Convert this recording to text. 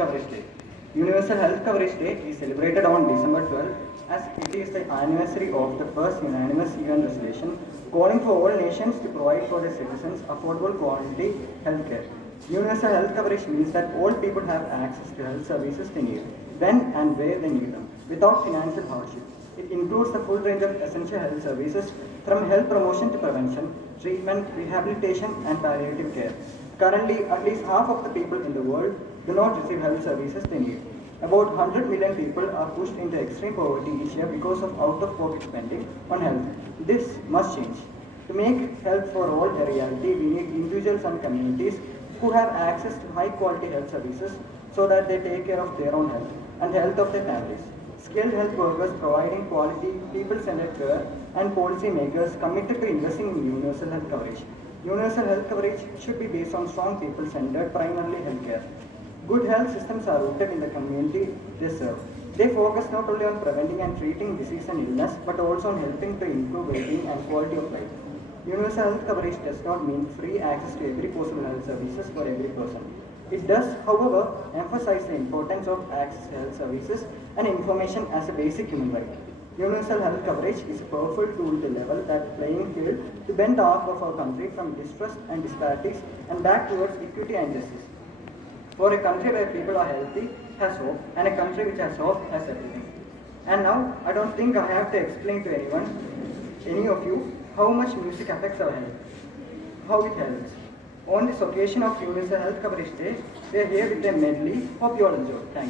Coverage Day. Universal Health Coverage Day is celebrated on December 12 as it is the anniversary of the first unanimous UN resolution calling for all nations to provide for their citizens affordable quality health care. Universal health coverage means that all people have access to health services they need, when and where they need them, without financial hardship. It includes the full range of essential health services from health promotion to prevention, treatment, rehabilitation, and palliative care. Currently, at least half of the people in the world do not receive health services they need. About 100 million people are pushed into extreme poverty each year because of out-of-pocket spending on health. This must change. To make health for all a reality, we need individuals and communities who have access to high-quality health services so that they take care of their own health and health of their families. Skilled health workers providing quality, people-centered care, and policy makers committed to investing in universal health coverage. Universal health coverage should be based on strong people-centered, primarily healthcare. Good health systems are rooted in the community they serve. They focus not only on preventing and treating disease and illness, but also on helping to improve well-being and quality of life. Universal health coverage does not mean free access to every possible health services for every person. It does, however, emphasize the importance of access to health services and information as a basic human right. Universal health coverage is a powerful tool to level that playing field to bend the arc of our country from distrust and disparities and back towards equity and justice. For a country where people are healthy, has hope, and a country which has hope has everything. And now, I don't think I have to explain to anyone, any of you, how much music affects our health, how it helps. On this occasion of Universal Health Coverage Day, we are here with a medley. Hope you all enjoy. Thank you.